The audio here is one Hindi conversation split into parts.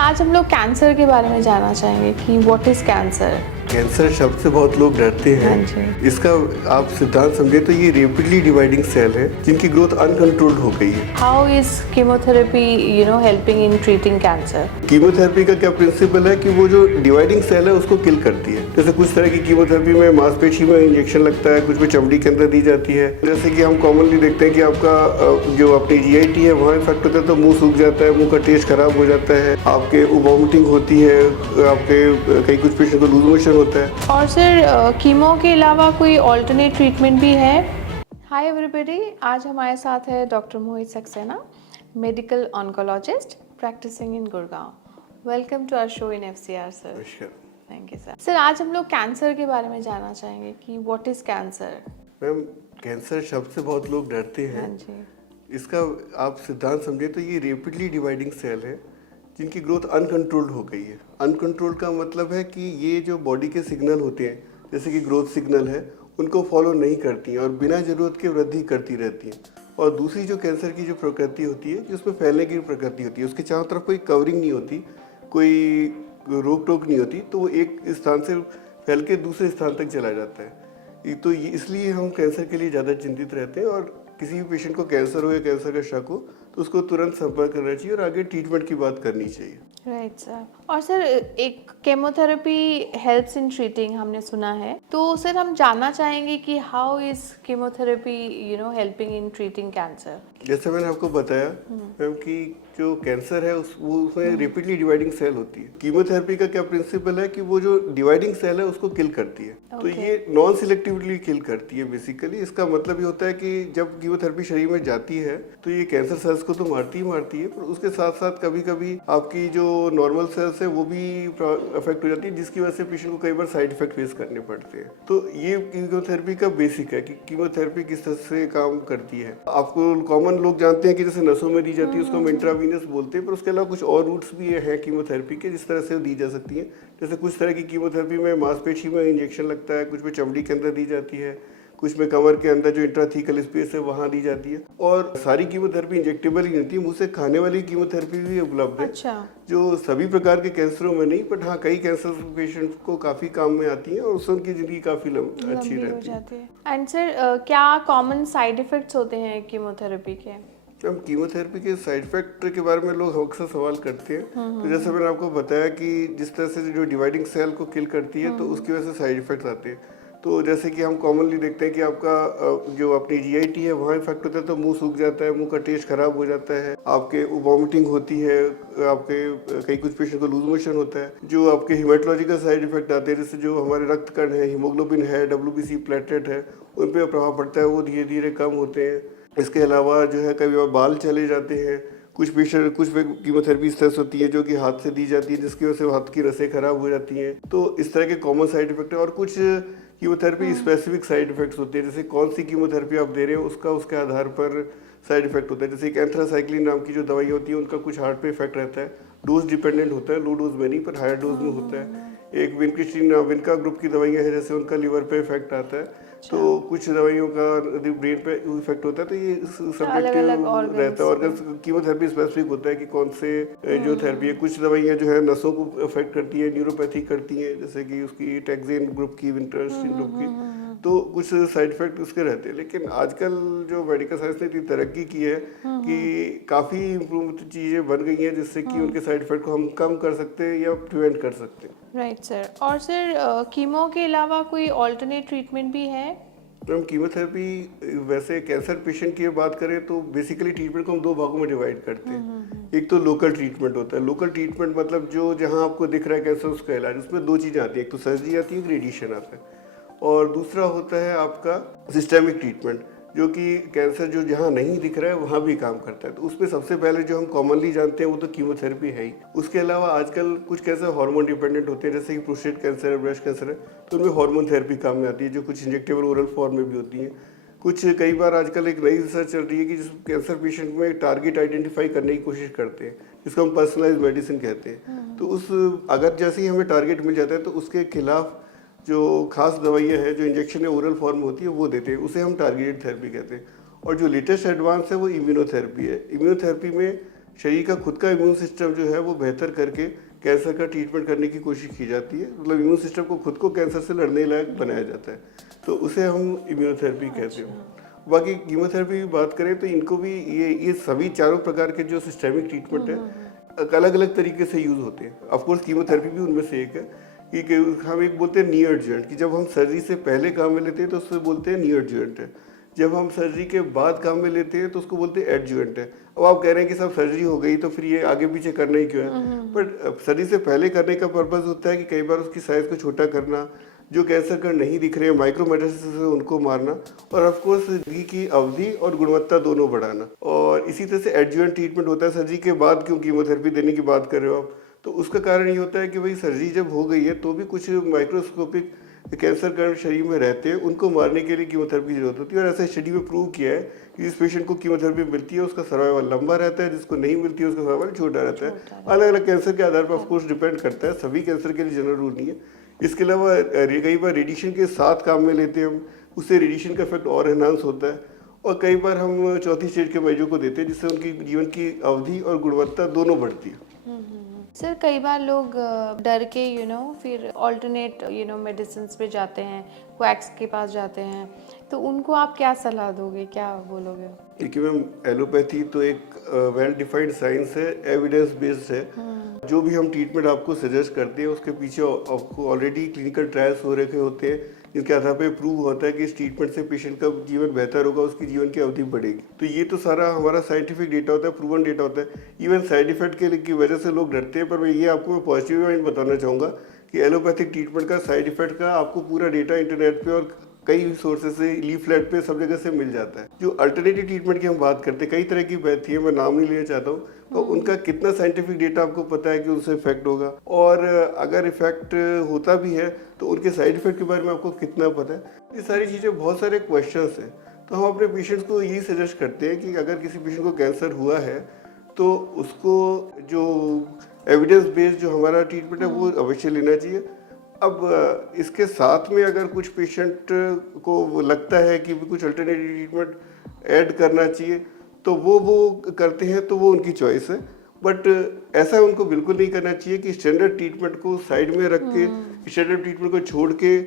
आज हम लोग कैंसर के बारे में जानना चाहेंगे कि व्हाट इज कैंसर। कैंसर शब्द से बहुत लोग डरते हैं। हाँ जी। इसका आप सिद्धांत समझे तो ये रेपिडली डिवाइडिंग सेल है जिनकी ग्रोथ अनकंट्रोल्ड हो गई है। How is chemotherapy helping in treating cancer? Chemotherapy का क्या प्रिंसिपल है कि वो जो डिवाइडिंग सेल है उसको किल करती है। जैसे कुछ तरह की कीमोथेरेपी में मांसपेशी में इंजेक्शन लगता है, कुछ में चमड़ी के अंदर दी जाती है। जैसे कि हम कॉमनली देखते हैं कि आपका जो अपनी GIT है वहाँ इफेक्ट होता है तो मुंह सूख जाता है, मुंह का टेस्ट खराब हो जाता है, आपके वॉमिटिंग होती है, आपके कई कुछ पेशेंट को लूज मोशन होता है। और सर कीमो के अलावा कोई ऑल्टरनेट ट्रीटमेंट भी है? हाय एवरीबॉडी, आज हमारे साथ है doctor Mohit Saxena, medical oncologist practising in Gurgaon. Welcome to our show in FCR sir. Thank you sir. Sir आज हम लोग कैंसर के बारे में जानना चाहेंगे कि what is cancer. Ma'am, cancer शब्द से बहुत लोग डरते हैं। हाँ जी। इसका आप सिद्धांत समझे तो ये रेपिडली डिवाइडिंग सेल है जिनकी ग्रोथ अनकंट्रोल्ड हो गई है। अनकंट्रोल्ड का मतलब है कि ये जो बॉडी के सिग्नल होते हैं जैसे कि ग्रोथ सिग्नल है उनको फॉलो नहीं करती हैं और बिना ज़रूरत के वृद्धि करती रहती हैं। और दूसरी जो कैंसर की जो प्रकृति होती है कि उसमें फैलने की प्रकृति होती है, उसके चारों तरफ कोई कवरिंग नहीं होती, कोई रोक टोक नहीं होती, तो वो एक स्थान से फैल के दूसरे स्थान तक चला जाता है। तो इसलिए हम कैंसर के लिए ज़्यादा चिंतित रहते हैं और किसी भी पेशेंट को कैंसर हो या कैंसर का शक हो तो उसको तुरंत संपर्क करना चाहिए और आगे ट्रीटमेंट की बात करनी चाहिए। Right sir. और सर एक केमोथेरेपी हेल्प्स इन ट्रीटिंग हमने सुना है, तो सर हम जानना चाहेंगे कि how is chemotherapy helping in treating cancer. जैसे मैंने आपको बताया मैम कि जो कैंसर है उसमें रेपिडली डिवाइडिंग सेल होती है। कीमोथेरेपी का क्या प्रिंसिपल है कि वो जो डिवाइडिंग सेल है उसको किल करती है। तो ये नॉन सिलेक्टिवली किल करती है बेसिकली। इसका मतलब ये होता है कि जब कीमोथेरेपी शरीर में जाती है तो ये कैंसर सेल्स को तो मारती ही है, पर उसके साथ साथ कभी कभी आपकी जो नॉर्मल सेल्स है वो भी अफेक्ट हो जाती है, जिसकी वजह से पेशेंट को कई बार साइड इफेक्ट फेस करने पड़ते हैं। तो ये कीमोथेरेपी का बेसिक है कि कीमोथेरेपी किस तरह से काम करती है। आपको कॉमन लोग जानते हैं कि जैसे नसों में दी जाती है उसको हम इंट्रावीनस बोलते हैं, पर उसके अलावा कुछ और रूट्स भी हैं कीमोथेरेपी के जिस तरह से दी जा सकती है। जैसे कुछ तरह की कीमोथेरेपी में मांसपेशी में इंजेक्शन लगता है, कुछ में चमड़ी के अंदर दी जाती है, कुछ में कमर के अंदर जो इंट्राथीकल स्पेस है वहाँ दी जाती है। और सारी कीमोथेरेपी इंजेक्टेबल ही होती है, मुंह से खाने वाली कीमोथेरेपी भी उपलब्ध है। अच्छा। जो सभी प्रकार के कैंसरों में नहीं, बट हाँ कई कैंसर पेशेंट को काफी काम में आती है और उससे उनकी जिंदगी काफी अच्छी रहती है। एंड सर क्या कॉमन साइड इफेक्ट्स होते हैं कीमोथेरेपी के? हम कीमोथेरेपी के साइड इफेक्ट के बारे में लोग अक्सर सवाल करते हैं। तो जैसे मैंने आपको बताया कि जिस तरह से जो डिवाइडिंग सेल को किल करती है तो उसकी वजह से साइड इफेक्ट आते हैं। तो जैसे कि हम कॉमनली देखते हैं कि आपका जो अपनी GIT है वहाँ इफेक्ट होता है तो मुंह सूख जाता है, मुंह का टेस्ट खराब हो जाता है, आपके वॉमिटिंग होती है, आपके कई कुछ पेशेंट को लूज मोशन होता है। जो आपके हिमेटोलॉजिकल साइड इफेक्ट आते हैं जैसे जो हमारे रक्त कण है, हीमोग्लोबिन है, WBC प्लेटलेट है, उन पर प्रभाव पड़ता है, वो धीरे धीरे कम होते हैं। इसके अलावा जो है कभी बाल चले जाते हैं। कुछ कीमोथेरेपी इस तरह से होती है जो कि हाथ से दी जाती है जिसकी वजह से हाथ की नसें खराब हो जाती हैं। तो इस तरह के कॉमन साइड इफेक्ट है। और कुछ कीमोथेरेपी स्पेसिफिक साइड इफेक्ट्स होते हैं, जैसे कौन सी कीमोथेरेपी आप दे रहे हो उसके आधार पर साइड इफेक्ट होता है। जैसे एक एंथ्रासाइक्लिन नाम की जो दवाई होती है उनका कुछ हार्ट पे इफेक्ट रहता है, डोज डिपेंडेंट होता है, लो डोज में नहीं पर हायर डोज में होता है। एक विनका ग्रुप की दवाइयाँ हैं जैसे उनका लिवर पे इफेक्ट आता है। तो कुछ दवाइयों का ब्रेन पे इफेक्ट होता है। तो ये सब्जेक्टिव रहता है। ऑर्गन कीमोथेरेपी स्पेसिफिक होता है कि कौन से जो थेरेपी है। कुछ दवाइयाँ जो है नसों को अफेक्ट करती है, न्यूरोपैथी करती हैं, जैसे कि उसकी टैक्सेन ग्रुप की, विंटरस्टीन ग्रुप की। तो कुछ साइड इफेक्ट उसके रहते हैं। लेकिन आजकल जो मेडिकल साइंस ने इतनी तरक्की की है कि काफ़ी इम्प्रूव चीज़ें बन गई हैं जिससे कि उनके साइड इफेक्ट को हम कम कर सकते हैं या प्रिवेंट कर सकते हैं। Right sir. और सर कीमो के अलावा कोई ऑल्टरनेट ट्रीटमेंट भी है? तो हम कीमोथेरेपी वैसे कैंसर पेशेंट की बात करें तो बेसिकली ट्रीटमेंट को हम दो भागों में डिवाइड करते हैं। एक तो लोकल ट्रीटमेंट होता है। लोकल ट्रीटमेंट मतलब जो जहां आपको दिख रहा है कैंसर उसका इलाज, उसमें दो चीज़ें आती हैं, एक तो सर्जरी आती है, एक रेडिएशन आता है, और दूसरा होता है आपका सिस्टेमिक ट्रीटमेंट जो कि कैंसर जो जहाँ नहीं दिख रहा है वहाँ भी काम करता है। तो उसमें सबसे पहले जो हम कॉमनली जानते हैं वो तो कीमोथेरेपी है ही। उसके अलावा आजकल कुछ कैंसर हार्मोन डिपेंडेंट होते हैं, जैसे कि प्रोस्टेट कैंसर है, ब्रेस्ट कैंसर है, तो उनमें हार्मोन थेरेपी काम में आती है जो कुछ इंजेक्टेबल ओरल फॉर्म में भी होती हैं। कुछ कई बार आजकल एक नई रिसर्च चल रही है कि जिस कैंसर पेशेंट में टारगेट आइडेंटिफाई करने की कोशिश करते हैं जिसको हम पर्सनलाइज मेडिसिन कहते हैं। तो उस अगर जैसे ही हमें टारगेट मिल जाता है तो उसके खिलाफ जो खास दवाइयाँ हैं जो इंजेक्शन या ओरल फॉर्म होती है वो देते हैं, उसे हम टारगेटेड थेरेपी कहते हैं। और जो लेटेस्ट एडवांस है वो इम्यूनोथेरेपी है। इम्यूनोथेरेपी में शरीर का खुद का इम्यून सिस्टम जो है वो बेहतर करके कैंसर का ट्रीटमेंट करने की कोशिश की जाती है। मतलब इम्यून सिस्टम को खुद को कैंसर से लड़ने लायक बनाया जाता है, तो उसे हम इम्यूनोथेरेपी कहते हैं। बाकी कीमोथेरेपी की बात करें तो इनको भी ये सभी चारों प्रकार के जो सिस्टेमिक ट्रीटमेंट है अलग अलग तरीके से यूज़ होते हैं। ऑफकोर्स कीमोथेरेपी भी उनमें से एक है कि हम एक बोलते हैं नियर एडजुवेंट, कि जब हम सर्जरी से पहले काम में लेते हैं तो उससे बोलते हैं नियर एडजुवेंट है। जब हम सर्जरी के बाद काम में लेते हैं तो उसको बोलते हैं एडजुवेंट है। अब आप कह रहे हैं कि सब सर्जरी हो गई तो फिर ये आगे पीछे करना ही क्यों है, बट सर्जरी से पहले करने का पर्पज़ होता है कि कई बार उसकी साइज़ को छोटा करना, जो कैंसर का नहीं दिख रहे हैं माइक्रोमेटास्टेसिस से उनको मारना, और ऑफ कोर्स सर्जरी की अवधि और गुणवत्ता दोनों बढ़ाना। और इसी तरह से एडजुवेंट ट्रीटमेंट होता है सर्जरी के बाद। क्यों कीमोथेरेपी देने की बात कर रहे हो आप, तो उसका कारण ये होता है कि भाई सर्जरी जब हो गई है तो भी कुछ माइक्रोस्कोपिक कैंसर कण शरीर में रहते हैं, उनको मारने के लिए कीमोथेरेपी की जरूरत होती है। और ऐसा स्टडी में प्रूव किया है कि जिस पेशेंट को कीमोथेरेपी मिलती है उसका सर्वाइवल लंबा रहता है, जिसको नहीं मिलती है उसका सर्वाइवल छोटा रहता है। अलग अलग कैंसर के आधार पर ऑफकोर्स डिपेंड करता है, सभी कैंसर के लिए जनरल रूल नहीं है। इसके अलावा कई बार रेडिएशन के साथ काम में लेते हैं हम, उससे रेडिएशन का इफेक्ट और एनहांस होता है। और कई बार हम चौथी स्टेज के मरीजों को देते हैं जिससे उनकी जीवन की अवधि और गुणवत्ता दोनों बढ़ती है। सर कई बार लोग डर के फिर ऑल्टरनेट मेडिसिन पे जाते हैं, क्वैक्स के पास जाते हैं, तो उनको आप क्या सलाह दोगे, क्या बोलोगे? देखिए मैम, एलोपैथी तो एक वेल डिफाइंड साइंस है, एविडेंस बेस्ड है। जो भी हम ट्रीटमेंट आपको सजेस्ट करते हैं उसके पीछे आपको ऑलरेडी क्लिनिकल ट्रायल्स हो रखे होते हैं जिनके आधार पर प्रूव होता है कि इस ट्रीटमेंट से पेशेंट का जीवन बेहतर होगा, उसकी जीवन की अवधि बढ़ेगी। तो ये तो सारा हमारा साइंटिफिक डेटा होता है, प्रूवन डेटा होता है। इवन साइड इफेक्ट की वजह से लोग डरते हैं, पर मैं ये आपको पॉजिटिव पॉइंट बताना चाहूँगा कि एलोपैथिक ट्रीटमेंट का साइड इफेक्ट का आपको पूरा डेटा इंटरनेट पे और कई सोर्सेज से, लीफलेट पे, सब जगह से मिल जाता है। जो अल्टरनेटिव ट्रीटमेंट की हम बात करते हैं, कई तरह की बैठी है, मैं नाम नहीं लेना चाहता हूँ, तो उनका कितना साइंटिफिक डेटा आपको पता है कि उनसे इफेक्ट होगा, और अगर इफेक्ट होता भी है तो उनके साइड इफेक्ट के बारे में आपको कितना पता है। ये सारी चीज़ें बहुत सारे क्वेश्चंस हैं। तो हम अपने पेशेंट्स को यही सजेस्ट करते हैं कि अगर किसी पेशेंट को कैंसर हुआ है तो उसको जो एविडेंस बेस्ड जो हमारा ट्रीटमेंट है वो अवश्य लेना चाहिए। अब इसके साथ में अगर कुछ पेशेंट को लगता है कि भी कुछ अल्टरनेटिव ट्रीटमेंट ऐड करना चाहिए तो वो करते हैं, तो वो उनकी चॉइस है। बट ऐसा उनको बिल्कुल नहीं करना चाहिए कि स्टैंडर्ड ट्रीटमेंट को साइड में रख के, स्टैंडर्ड ट्रीटमेंट को छोड़ के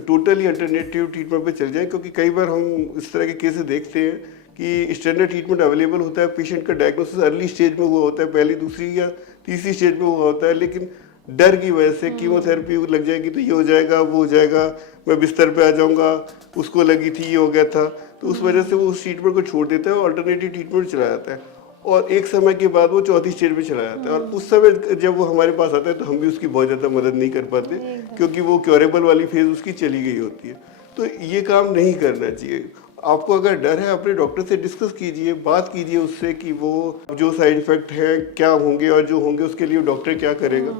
टोटली अल्टरनेटिव ट्रीटमेंट पे चल जाए। क्योंकि कई बार हम इस तरह के केसेस देखते हैं कि स्टैंडर्ड ट्रीटमेंट अवेलेबल होता है, पेशेंट का डायग्नोसिस अर्ली स्टेज में हुआ होता है, पहली, दूसरी या तीसरी स्टेज में हुआ होता है, लेकिन डर की वजह से कीमोथेरेपी लग जाएगी तो ये हो जाएगा, वो हो जाएगा, मैं बिस्तर पे आ जाऊंगा, उसको लगी थी, ये हो गया था, तो उस वजह से वो उस ट्रीटमेंट को छोड़ देता है और अल्टरनेटिव ट्रीटमेंट चला जाता है। और एक समय के बाद वो चौथी स्टेज में चला जाता है, और उस समय जब वो हमारे पास आता है तो हम भी उसकी बहुत ज़्यादा मदद नहीं कर पाते क्योंकि वो क्योरेबल वाली फेज उसकी चली गई होती है। तो ये काम नहीं करना चाहिए। आपको अगर डर है अपने डॉक्टर से डिस्कस कीजिए, बात कीजिए उससे कि वो जो साइड इफेक्ट है क्या होंगे और जो होंगे उसके लिए डॉक्टर क्या करेगा,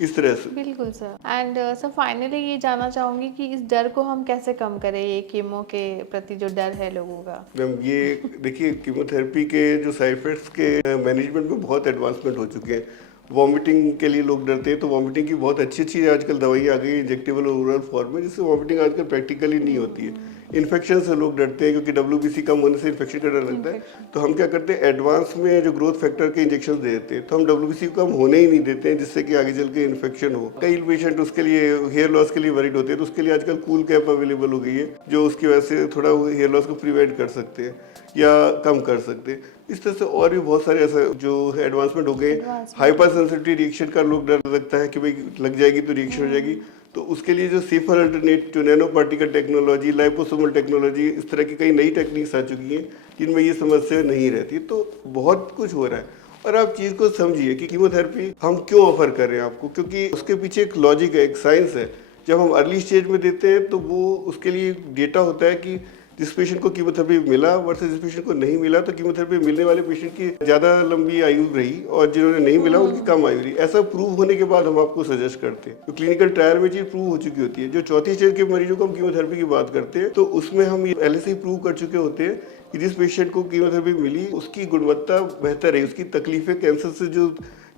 इस तरह से। बिल्कुल सर। एंड सर फाइनली ये जानना चाहूँगी कि इस डर को हम कैसे कम करें, ये कीमो के प्रति जो डर है लोगों का? मैम ये देखिए, कीमोथेरेपी के जो साइड इफेक्ट्स के मैनेजमेंट में बहुत एडवांसमेंट हो चुके हैं। वॉमिटिंग के लिए लोग डरते हैं, तो वॉमिटिंग की बहुत अच्छी अच्छी आजकल दवाई आ गई इंजेक्टेबल और ओरल फॉर्म में, जिससे वॉमिटिंग आजकल प्रैक्टिकली नहीं होती है। इन्फेक्शन से लोग डरते हैं क्योंकि WBC कम होने से इन्फेक्शन का डर लगता है, तो हम क्या करते हैं एडवांस में जो ग्रोथ फैक्टर के इंजेक्शन दे देते हैं, तो हम WBC कम होने ही नहीं देते हैं जिससे कि आगे चल के इन्फेक्शन हो। कई पेशेंट उसके लिए हेयर लॉस के लिए वरीड होते हैं, तो उसके लिए आजकल कूल कैप अवेलेबल हो गई है जो उसकी वजह से थोड़ा हेयर लॉस को प्रिवेंट कर सकते हैं या कम कर सकते हैं। इस तरह से और भी बहुत सारे ऐसे जो एडवांसमेंट हो गए। हाइपर सेंसिटिविटी रिएक्शन का लोग डर लगता है कि भाई लग जाएगी तो रिएक्शन हो जाएगी, तो उसके लिए जो सेफर अल्टरनेट, जो nano particle technology, liposomal technology, इस तरह की कई नई टेक्निक्स आ चुकी हैं जिनमें ये समस्या नहीं रहती। तो बहुत कुछ हो रहा है। और आप चीज़ को समझिए कि कीमोथेरेपी हम क्यों ऑफर कर रहे हैं आपको, क्योंकि उसके पीछे एक लॉजिक है, एक साइंस है। जब हम अर्ली स्टेज में देते हैं तो वो उसके लिए डेटा होता है कि जिस पेशेंट को कीमोथेरेपी मिला वर्सेस जिस पेशेंट को नहीं मिला, तो कीमोथेरेपी मिलने वाले पेशेंट की ज़्यादा लंबी आयु रही और जिन्होंने नहीं मिला उनकी कम आयु रही। ऐसा प्रूव होने के बाद हम आपको सजेस्ट करते हैं। तो क्लिनिकल ट्रायल में चीज़ प्रूव हो चुकी होती है। जो चौथी स्टेज के मरीजों को हम कीमोथेरेपी की बात करते हैं तो उसमें हम पहले से ही प्रूव कर चुके होते हैं कि जिस पेशेंट को कीमोथेरेपी मिली उसकी गुणवत्ता बेहतर रही, उसकी तकलीफें कैंसर से जो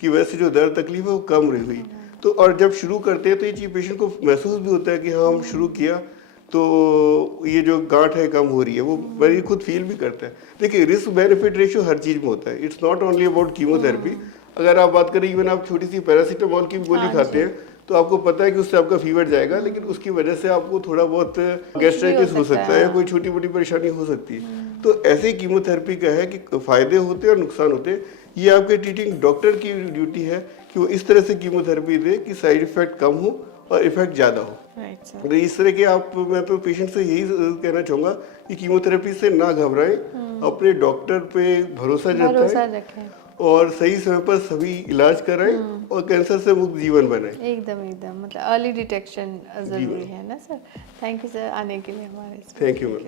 की वजह से जो दर्द तकलीफ है वो कम रही हुई। तो और जब शुरू करते हैं तो ये चीज़ पेशेंट को महसूस भी होता है कि हाँ हम शुरू किया तो ये जो गांठ है कम हो रही है, वो मरीज खुद फील भी करता है। देखिए रिस्क बेनिफिट रेशियो हर चीज में होता है, it's not only about chemotherapy. अगर आप बात करें इवन आप छोटी सी पैरासीटामोल की गोली हाँ खाते हैं तो आपको पता है कि उससे आपका फीवर जाएगा, लेकिन उसकी वजह से आपको थोड़ा बहुत गैस्ट्राइटिस हो सकता है या कोई छोटी मोटी परेशानी हो सकती है। तो ऐसे कीमोथेरेपी का है कि फायदे होते हैं और नुकसान होते हैं। ये आपके ट्रीटिंग डॉक्टर की ड्यूटी है कि वो इस तरह से कीमोथेरेपी दे कि साइड इफेक्ट कम हो और इफेक्ट ज़्यादा हो। Right sir. तो इस तरह के आप, मैं तो पेशेंट से यही कहना चाहूँगा कि कीमोथेरेपी से ना घबराएं, अपने डॉक्टर पे भरोसा जताएं रखें। और सही समय पर सभी इलाज कराएं और कैंसर से मुक्त जीवन बनाएं। एकदम एकदम, मतलब अर्ली डिटेक्शन ज़रूरी है ना सर। थैंक यू सर आने के लिए हमारे। Thank you ma'am.